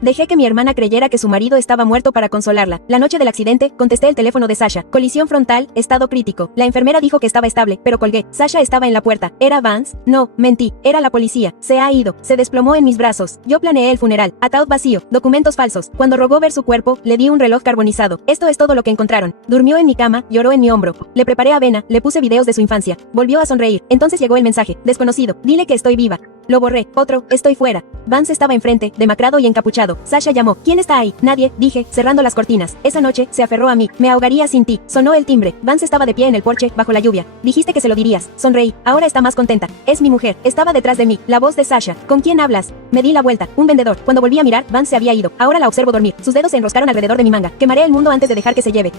Dejé que mi hermana creyera que su marido estaba muerto para consolarla. La noche del accidente, contesté el teléfono de Sasha. Colisión frontal, estado crítico. La enfermera dijo que estaba estable, pero colgué. Sasha estaba en la puerta. ¿Era Vance? No, mentí. Era la policía. Se ha ido. Se desplomó en mis brazos. Yo planeé el funeral. Ataúd vacío. Documentos falsos. Cuando rogó ver su cuerpo, le di un reloj carbonizado. Esto es todo lo que encontraron. Durmió en mi cama, lloró en mi hombro. Le preparé avena, le puse videos de su infancia. Volvió a sonreír. Entonces llegó el mensaje. Desconocido. Dile que estoy viva. Lo borré. Otro. Estoy fuera. Vance estaba enfrente, demacrado y encapuchado. Sasha llamó. ¿Quién está ahí? Nadie, dije, cerrando las cortinas. Esa noche, se aferró a mí. Me ahogaría sin ti. Sonó el timbre. Vance estaba de pie en el porche, bajo la lluvia. Dijiste que se lo dirías. Sonreí. Ahora está más contenta. Es mi mujer. Estaba detrás de mí. La voz de Sasha. ¿Con quién hablas? Me di la vuelta. Un vendedor. Cuando volví a mirar, Vance se había ido. Ahora la observo dormir. Sus dedos se enroscaron alrededor de mi manga. Quemaré el mundo antes de dejar que se lleve.